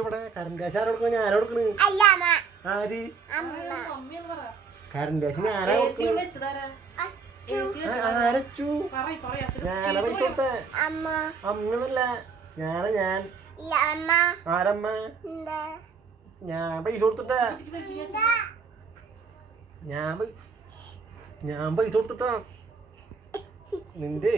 ഇവിടെ കറണ്ട് കാശ് ആരാ കൊടുക്കണ? ഞാനാ കൊടുക്കണ്. ആര് കറണ്ട് കാശ് ഞാനാ കൊടുക്കണ്. ആരച്ചു? ഞാനാ പൈസ കൊടുത്തേ. അമ്മന്നല്ല ഞാൻ ആരമ്മ? ഞാൻ പൈസ കൊടുത്തിട്ടാ. ഞാൻ പൈസ കൊടുത്തിട്ടാ നിന്റെ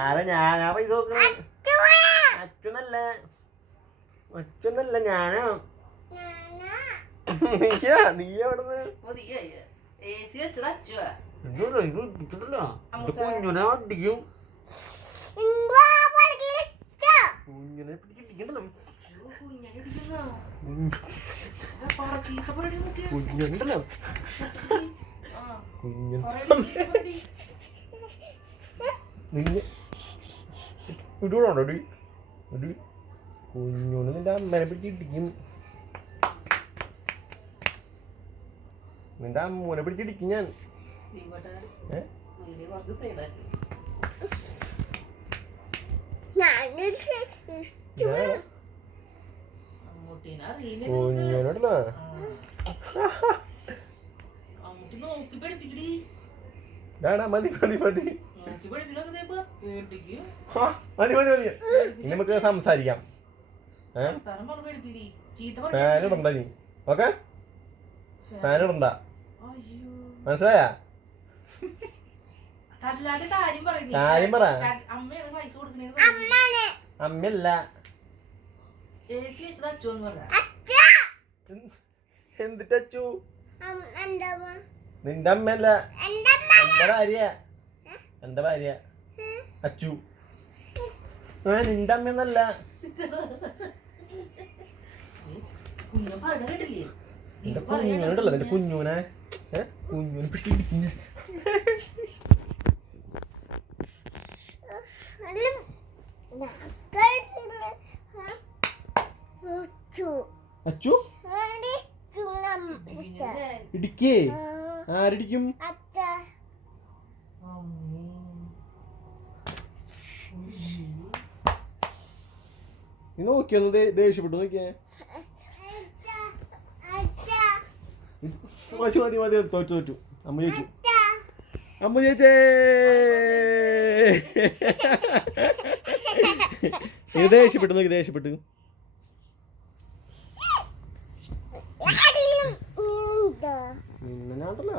ആരാ? ഞാനാ പൈസ കൊടുക്കണേ. അച്ഛനല്ല ഞാനാ. നീ എവിടുന്ന്? കുഞ്ഞുനെ അടിക്കും. കുഞ്ഞിനെ പിടിക്കണ്ടല്ലോ. കുഞ്ഞുണ്ടല്ലോ നിന്നെ ഇടൂടാടി അടി. കുഞ്ഞുന് നിന്റെ അമ്മേനെ പിടിച്ചിടിക്കും. നിന്റെ അമ്മൂനെ പിടിച്ചിടിക്കും ഞാൻ. കുഞ്ഞുനോടല്ലോ മതി മതി മതി മതി മതി മതി. ഇനി നമുക്ക് സംസാരിക്കാം. ഫാൻ ഇടണ്ട നീ. ഓക്കെ, ഫാൻ ഇടണ്ട. മനസ്സിലായാ? കാര്യം പറ. അമ്മയല്ല. എന്തിട്ടു? നിന്റെ അമ്മയല്ല, എന്റെ ഭാര്യ അച്ചു. നിന്റെ അമ്മയൊന്നല്ല. നിന്റെ കുഞ്ഞുണ്ടല്ലോ, നിന്റെ കുഞ്ഞൂനെ കുഞ്ഞൂനെ പിടിച്ചിരിക്കുന്നു. അച്ചു ഇടിക്കേ? ആരിടിക്കും? നീ നോക്കിയൊന്ന് ദേഷ്യപ്പെട്ടു നോക്കിയേ. മതി മതി മതി. തോറ്റു. അമ്മ ചോദിച്ചു. അമ്മ ചോദിച്ചേ. നീ ദേഷ്യപ്പെട്ടു നോക്കി. ദേഷ്യപ്പെട്ടു. നിന്നെ ഞാണ്ടല്ലോ.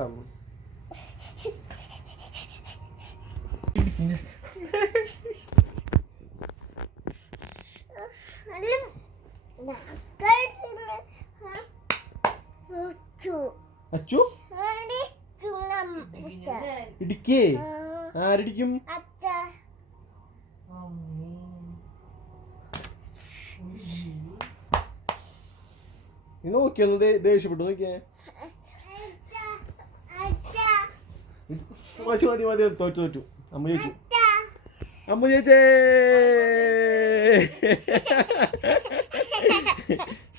അച്ചു ഇടിക്കേ? ആരിടിക്കും? നീ നോക്കിയൊന്ന് ദേഷ്യപ്പെട്ടു നോക്കിയേ. മതി മതി മതി. തോറ്റു. അമ്മ ചോദിച്ചു. അമ്മ ചോദിച്ചേ.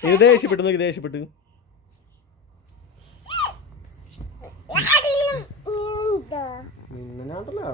നീ ദേഷ്യപ്പെട്ടു നോക്കി. ദേഷ്യപ്പെട്ടു. നിന്നെ ഞാണ്ടല്ലോ.